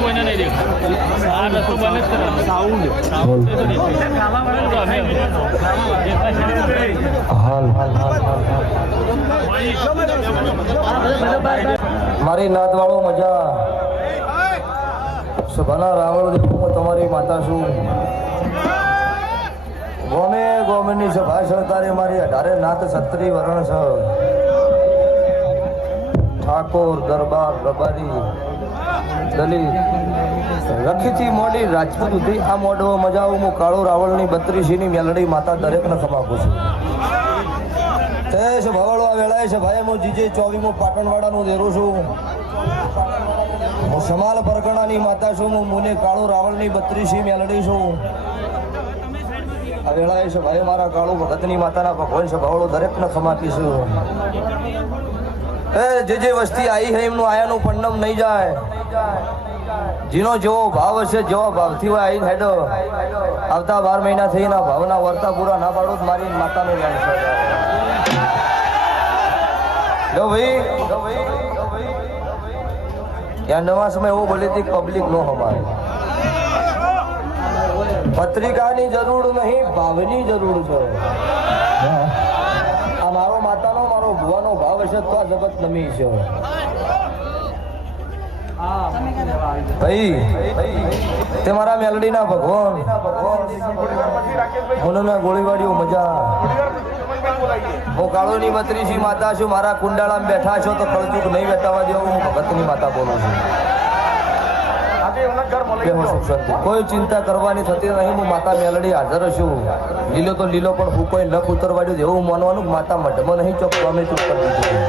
કોઈને નહીં દેખાય આ રસ્તો બને જ સાઉન્ડ મારી નાદવાળો મજા સભાના રાવળ હું તમારી માતા છું. ગોમે ગોમેની સભા સરકારે મારી 18 નાથ છત્રી વરણ છે. ઠાકોર દરબાર રબારી દલિત રખીથી મોડી રાજપૂત સુધી આ મોડવો મજાવું હું કાળો રાવળની 32ની મેલડી માતા દરેકને ખમાકું છું. તે ભવાળો આ વેળાએ છે ભાઈ હું જીજે 24મો પાટણવાડાનું દેરું છું. હું સમાલ પરગણાની માતા છું. હું મુને કાળો રાવળની 32મી મેલડી છું. આ વેળાએ છે ભાઈ મારા કાળુ ભગતની માતાના ભગવાન છે ભવાળો દરેકને ખમાકીશું. જે વસ્તી આવી છે એમનું આયાનું પંડમ નહીં જાય. જેનો જેવો ભાવ હશે જેવો ભાવથી હોય આવીને હેડો આવતા 12 મહિના થઈ ના ભાવના વર્તા પૂરા ના પાડો મારી માતાનું જ્ઞાન છે. જો ભાઈ યા નવા સમય એવો બોલી હતી પબ્લિક નો હમારે. પત્રિકાની જરૂર નહીં ભાવની જરૂર છે. આ મારો માતાનો મારો ભુવાનો ભાવ હશે તો આ જગત નમી છે. ભાઈ તે મારા મેલડીના ભગવાન મુનના ગોળીવાડીઓ મજા. હું કાળોની 32મી માતા છું. મારા કુંડાળામાં બેઠા છો તો ખળચૂક નહીં બેઠાવા દેવું. હું ભગતની માતા બોલું છું. કોઈ ચિંતા કરવાની થતી નહીં. હું માતા મેલડી હાજર છું. લીલો તો લીલો પણ હું કોઈ નખ ઉતરવાડ્યું એવું માનવાનું માતા મઢમાં નહીં ચોક અમે ચૂપ કરી દીધું.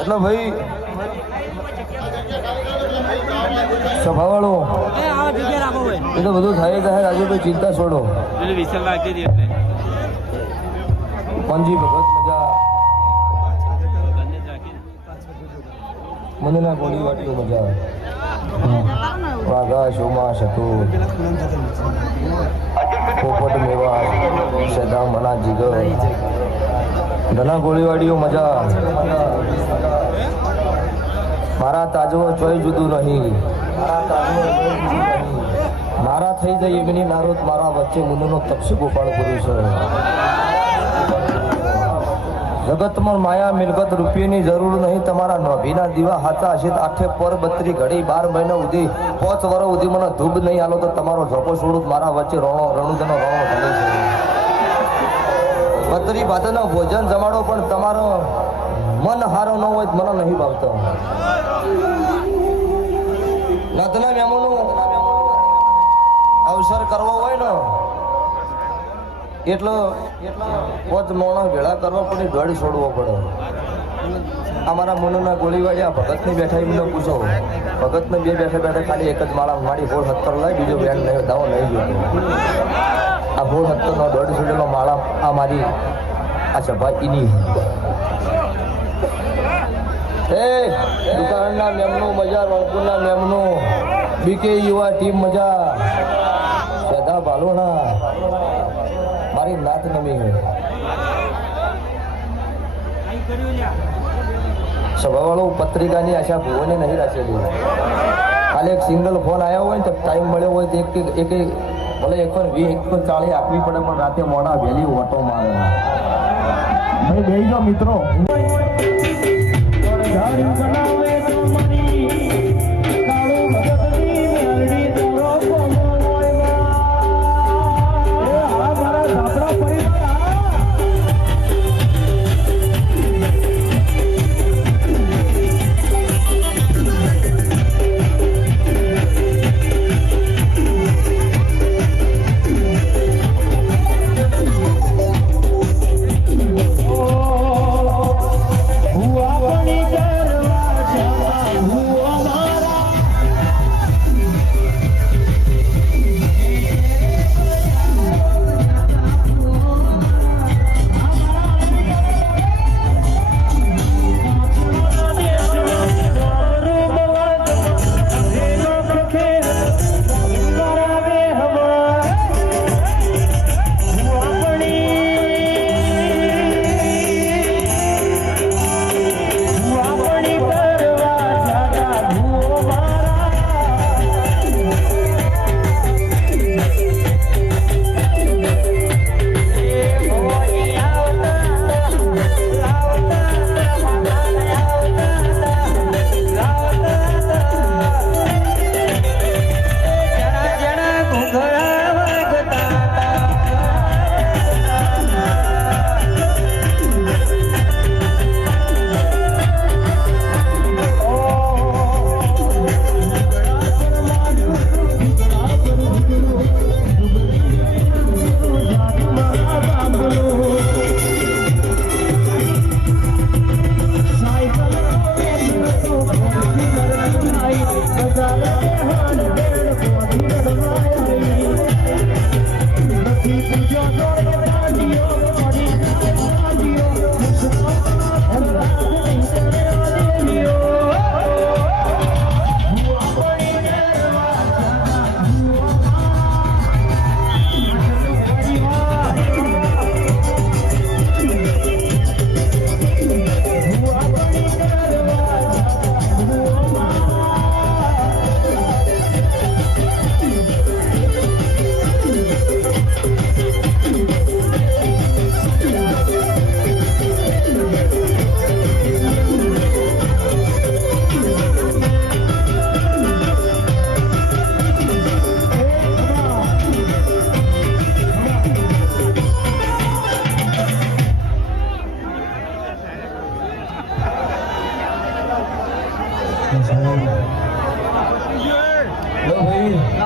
એટલે ભાઈ સભાવાળો એ તો બધું થાય થાય. આજે ભાઈ ચિંતા છોડો. પંજી ભગત મજા મને ના ગોળી વાટીઓ મજા. વાઘા શોમા શતું પોપટ મેવા સદા મના જીગર ધના ગોળીવાડીઓ મજા. મારા તાજવો ચોય જુદું નહીં. મારા થઈ જાય એમની નારોત મારા વચ્ચે મુનનો તપસી ગોપાળ કર્યું છે. જગતમાં માયા મિલકત રૂપિયાની જરૂર નહીં. તમારા નભીના દીવા હાથા હશે 8 પર 32 ઘડી 12 મહિના સુધી 5 વર્ષ સુધી મને ધૂપ નહીં આલો તો તમારો ઝોપો છોડું મારા વચ્ચે રણુજનો રણો ચાલે છે. 32 ભાતનો ભોજન જમાડો પણ તમારો મન હારો ન હોય મને નહીં ભાવતો. નાતના મેમોનો અવસર કરવો હોય ને એટલો 5 મોણા ભેળા કરવા પડે. દોડ છોડવો પડે. અમારા મનના ગોળીવાળ્યા ભગતને બેઠા એમને પૂછો. ભગતને બે બેઠા ખાલી એક જ માળા માડી 17 લાય બીજો બેન નહીં દાવો નહીં જોતો. આ 17નો દોડ છોડેલો માળા આ મારી આ સભા એની. એ દુકાનના મેમનું મજા. રણપુરના મેમનું બીકે યુવા ટીમ મજા. સદા ભાલોના મારી નાત નમી હોય. સભાવાળો પત્રિકાની આશા ભુવને નહીં રાખેલી. ખાલી એક સિંગલ ફોન આવ્યો હોય ને તો ટાઈમ મળ્યો હોય તો એક ભલે 1:40 આપવી પડે પણ રાતે મોડા વહેલી ઓટો મારે. ભાઈ બેસજો મિત્રો.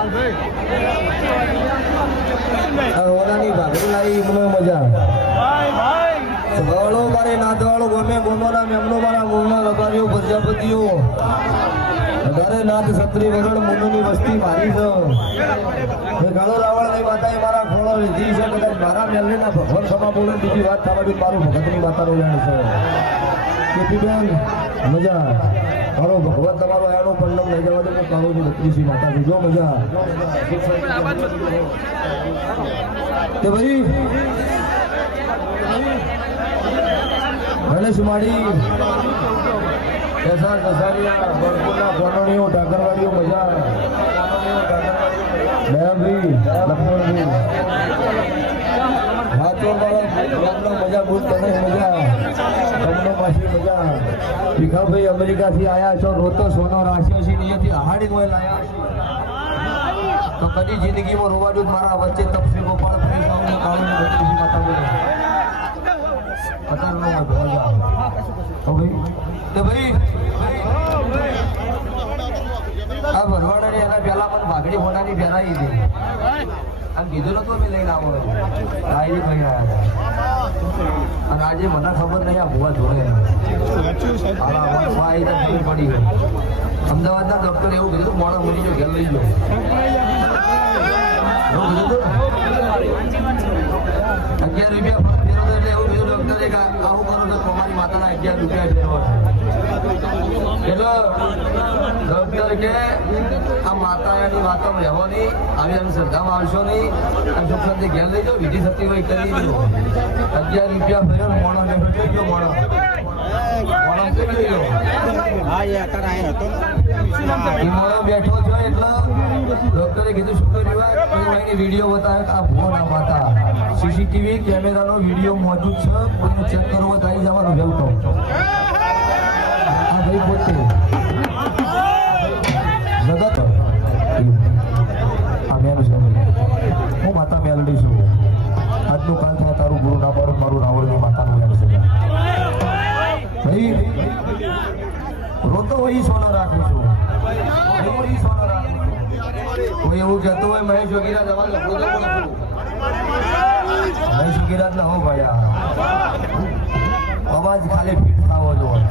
ભાઈ આ ઓલાની ભાગરી લાવી મને મજા સવાળો મારે નાથવાળો ગમે ગોમોના મેમનો મારા મૂળના લગાવ્યો પ્રજાપતિઓ વધારે નાથ છત્રી વગર મુંડની વસ્તી મારી છે ગાળો રાવણ ની માતાએ મારા ખોળો લીધી છે કદાચ મારા મેલડીના ભગવાન સમા બોલે બીજી વાત થવા બી મારું ભગતની માતાનું જાણ છે બેન મજા મારો ભગવાન તમારો આનો પંડમ લઈ જવા દે તો કાળો ની બત્રીસી માતા જો મજા તે ભાઈ ગણેશ માડી એસા કસારિયા બરપુરના કોનણીઓ ડાકરવાડીઓ મજા ભાઈ લખમણજી હાથો મારો મજા ભૂલ તને મજા તમને પાછી મજા ભીખાભાઈ અમેરિકાથી આયા છો રોતો સોનો રાખ્યો છે અહીંયાથી હાડી મોય લાયા તો કદી જિંદગીમાં રોવાડું મારા વચ્ચે તપસી ગોપાળ ફરી સાઉન્ડ કાળું બત્રીસી માતા બોલે પતાર નો મજા તો ભાઈ આ ભરવાડાની એના પહેલા પણ ભાગડી હોનાની ફેરાઈ હતી આમ કીધું નતું મેં લઈને આવો ભાઈ ભાઈ અને આજે મને ખબર નહીં આ ભૂવા જોડે પડી ગઈ અમદાવાદના ડોક્ટર એવું કીધું મોડા મરી ગયો ઘેર લઈ ગયો ₹11 એટલે એવું કીધું ડોક્ટરે કે આવું કરો તો તમારી માતાના ₹11 ફેરવો એટલે ડોક્ટર કે આ માતાની વાતોમાં રહેવો નહીં આવી એમ શ્રદ્ધામાં આવશો નહીં અને સુખથી ઘેર લઈ જાઓ વિધિ સતી હોય કરી દીધો ₹11 ફેર્યો મોણો બેઠો થઈ ગયો મોણો બેઠો છો એટલે ડોક્ટરે કીધું શું કર્યું વિડીયો બતાવે આ ભૂવો ના માતા સીસીટીવી કેમેરાનો વિડીયો મોજૂદ છે કોઈને ચેક કરવો તો આવી જવાનું જવતો આ ભાઈ પોતે જગત આ મેલ છે હું માતા મેલડી છું આજનું કાલ થાય તારું ગુરુ ના પાડું મારું રાવણની માતાનું મેલ છે ભાઈ રોતો હોય સોનો રાખું છું સોનો રાખું કોઈ એવું કહેતું હોય મહેશ વગેરે જવા લખું તો મહેશ વગેરે ના હો ભાઈ અવાજ ખાલી ફિટ થવો જોઈએ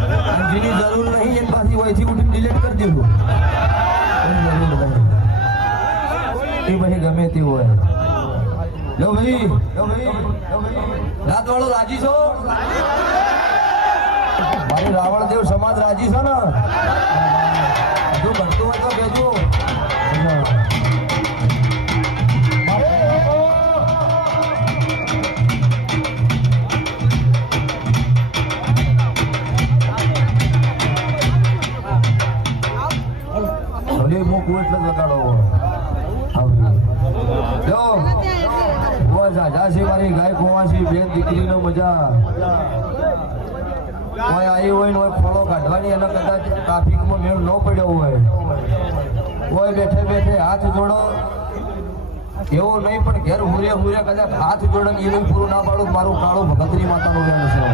જેની જરૂર નહીં એની પાછી વયથી ઉઠીને ડિલીટ કરી દેવું એ પછી ગમે તે હોય લો ભાઈ રાત વાળો રાજી છો મારી રાવણદેવ સમાજ રાજી છે ને હજુ ભરતું હોય તો કહેજો મૂકવું એટલે જ લગાડો જાસી મારી ગાય ખોવાસી બેન દીકરીનો મજા કોઈ આવી હોય ને ફળો કાઢવાની એના કદાચ ટ્રાફિકમાં મેળ ન પડ્યો હોય કોઈ બેઠે બેઠે હાથ જોડો એવો નહીં પણ ઘેર હુરે કદાચ હાથ જોડે એનું પૂરું ના પાડું મારું કાળું ભગતરી માતાનું વેણ છે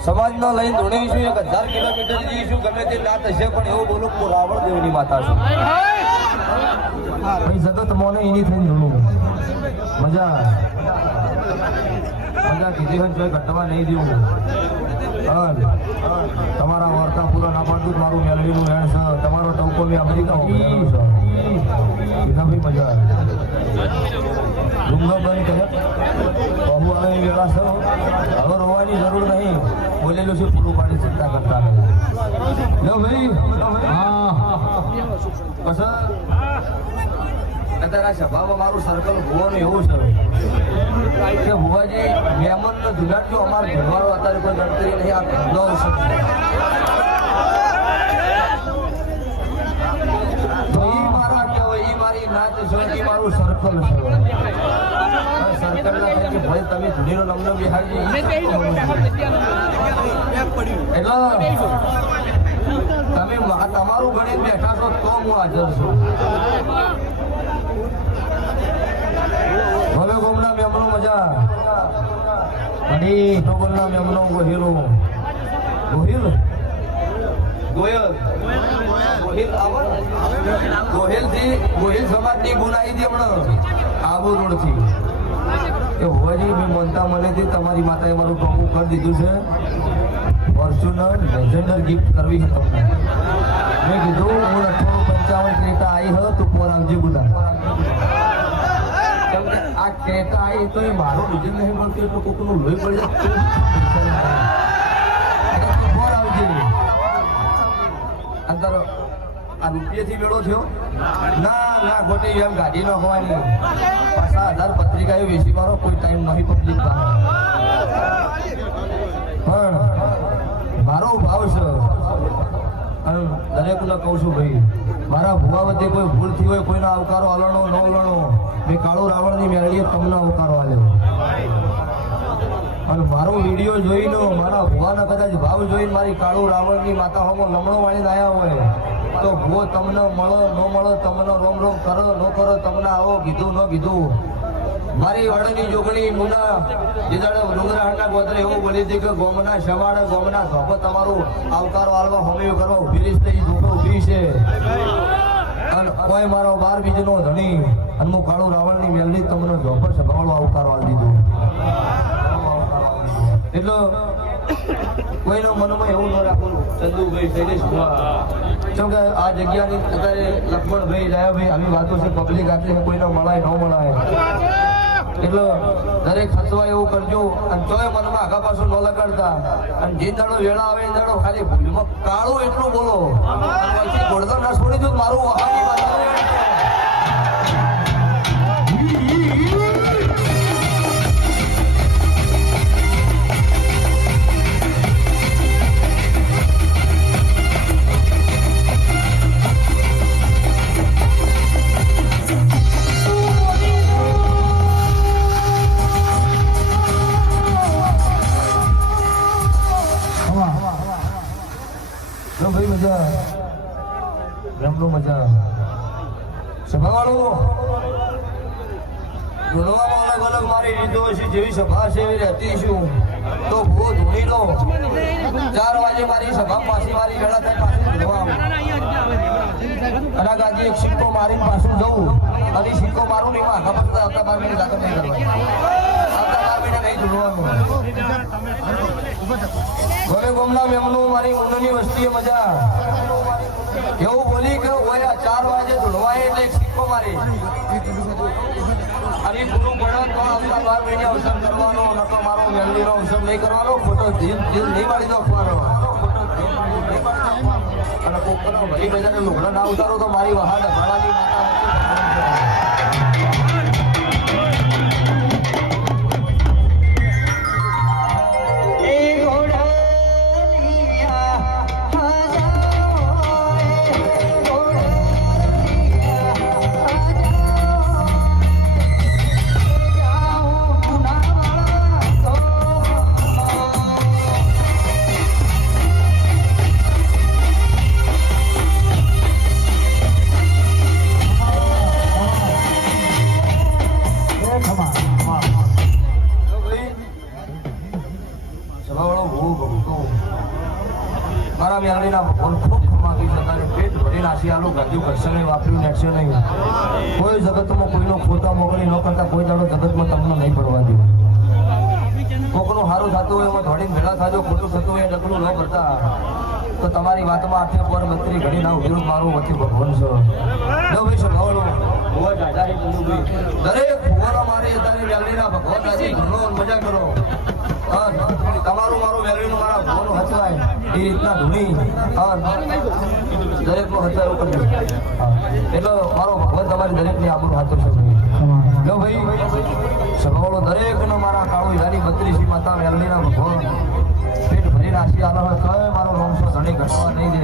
સમાજનો લઈને ધોણીશું 1000 કિલોમીટર જઈશું ગમે તે નાત હશે પણ એવું બોલું હું રાવણ દેવની માતા છું ભાઈ જગત મોને એની થઈને ધોણું મજા કીધી હોય જોઈ ઘટવા નહીં દેવું તમારા વાર્તા પૂરા ના પાડતું મારું મેલડીનું વેણ છે તમારો ટવકો બી અમેરિકા ભાઈ મજા ડુંગર બંધ કરે બહુ આવે વેળા છે હવે રોવાની જરૂર નહીં બોલેલું છે પૂરું પાડી ચિંતા કરતા લો ભાઈ હા કસર અત્યારે આ સભામાં મારું સર્કલ ભુવાનું એવું છે કે ભુવાજી મહેમાનનો જુગાડજો અમારો ઘરવાળો અત્યારે કોઈ ગણતરી નહીં આ ધંધો તો એ મારા કહેવાય એ મારી નાચ છે એ મારું સર્કલ છે સર્કલના ભાઈ તમે ધૂળીનો નમનો બિહારજી એટલે તમે તમારું ગણિત બેઠા છો તો હું હાજર છું હવે ગોમના મેમનો મજા અને ટોબલના મેમનો ગોહિલ ગોહિલ આવો ગોહિલ સમાજની બોલાવી હતી હમણાં આબુ રોડથી એ હોવાજી મેં મનતા મનેથી તમારી માતાએ મારું ટોપું કરી દીધું છે ફોર્ચ્યુનર લેજેન્ડર ગિફ્ટ કરવી છે તમને મેં કીધું હું 1855 ક્રેટા આવી હોય તો પોર આવજે ગુડા આ ક્રેટા આવી તો એ મારો બીજું નહીં મળતું એટલે કોકનું લોહી પડી જાય પોર આવજે અંદર આ રૂપિયાથી વેળો થયો ના ખોટી એમ ગાડી ન હોવાની 5000 પત્રિકાઓ વેચી મારો કોઈ ટાઈમ નહીં પબ્લિક પણ મારો ભાવ છે અને દરેકને કહું છું ભાઈ મારા ભુવા વચ્ચે કોઈ ભૂલ થઈ હોય કોઈનો આવકારો હલણો ન હલણો મેં કાળો રાવણની મેળવીએ તમને આવકારો આલ્યો અને મારો વિડીયો જોઈને મારા ભુવાના કદાચ ભાવ જોઈને મારી કાળો રાવણની માતા હોમો લમણો વાળીને આવ્યા હોય તો ભૂવો તમને મળો ન મળો તમને રોમ રોમ કરો ન કરો તમને આવો કીધું ન કીધું મારી વડની જોગણી મુના જેદાડે ડુંગરાહાટના ગોત્રે એવું બોલી હતી કે ગોમના શવાડે ગોમના ધોપો તમારું આવકારો આલવા હોમી કરવા ઊભી રહીશ તો એ ધોપો ઊભી છે અને કોઈ મારો બાર બીજનો ધણી અને હું કાળું રાવણની મેલની તમને ધોપો સભાવાળો આવકારો આલી દીધું એટલે કોઈનો મનમાં એવું ન રાખવું ચંદુભાઈ શૈલેષ કેમ કે આ જગ્યાની અત્યારે લક્ષ્મણભાઈ દયાભાઈ આવી વાતો છે પબ્લિક આટલી કોઈને મળાય ન મળાય એટલે દરેક હસવા એવું કરજો અને તોય મનમાં આગા પાછું ન લગાડતા અને જે દાડો વેળા આવે એ દાડો ખાલી ભૂલમાં કાળું એટલું બોલો પછી ગોળધર ના છોડી દઉં મારું વહાની વાત ભાઈ મજા રમનું મજા સભાવાળો જોડવામાં અલગ અલગ મારી રીતો હશે જેવી સભા છે એવી રહેતી છું તો ભૂ ધૂણી લો 4 વાગે મારી સભા પાછી મારી વેળા થાય પાછી ધોવા અને ગાજી એક સિક્કો મારીને પાછું જવું અને સિક્કો મારું નહીં માં ખબર આવતા 12 મહિને જાતે નહીં કરવાની આવતા 12 મહિને નહીં જોડવાનું ઘરે ગમના મેમનું મારી ઊંડની વસ્તીએ મજા એવું બોલી કે ઓય 4 વાગે ધોળવાય એટલે એક સિક્કો મારી અને પૂરું પડે તો આવતા 12 મહિને અવસર કરવાનો નતો મારો મેલડીનો અવસર નહીં કરવાનો ખોટો દિલ નહીં મારી નાખવાનો અને કોકનો ભરી બજારે લુગડા ના ઉતારો તો મારી વહાડ ભરવાની માતા મારા મેલડીના ભગવાન ખૂબ માગી શકાય પેટ ભરી નાસી આલો ગાજુ કરશે નહીં વાપર્યું નેટશે નહીં કોઈ જગતમાં કોઈનો ખોટા મોકલી ન કરતા કોઈ દાડો જગતમાં તમને નહીં પડવા દે કોકનું સારું થતું હોય એમાં થોડીક ભેળા થાજો ખોટું થતું હોય નકરું ન કરતા તો તમારી વાતમાં આઠે પર મંત્રી ઘડી ના વિરોધ મારું વચ્ચે ભગવાન છે જો ભાઈ સભાવાળો ભુવા દાદારી ચંદુભાઈ દરેક ભુવાના મારે તારી મેલડીના ભગવાન દાદી ઘણો મજા કરો તમારું મારું વેલ્યુનું મારા ભગવાનનું હચવાય એ રીતના ધૂણી દરેકનો હચવાય એવું કરજો એટલે મારો ભગવાન તમારી દરેકની આબરૂ હાથો છે જો ભાઈ સભાવાળો દરેકનો મારા કાળુ યારી 32 માતા વેલડીના ભગવાન પેટ ભરી નાસી આલો હોય તો મારો રોમસો ધણી ઘટવા નહીં દે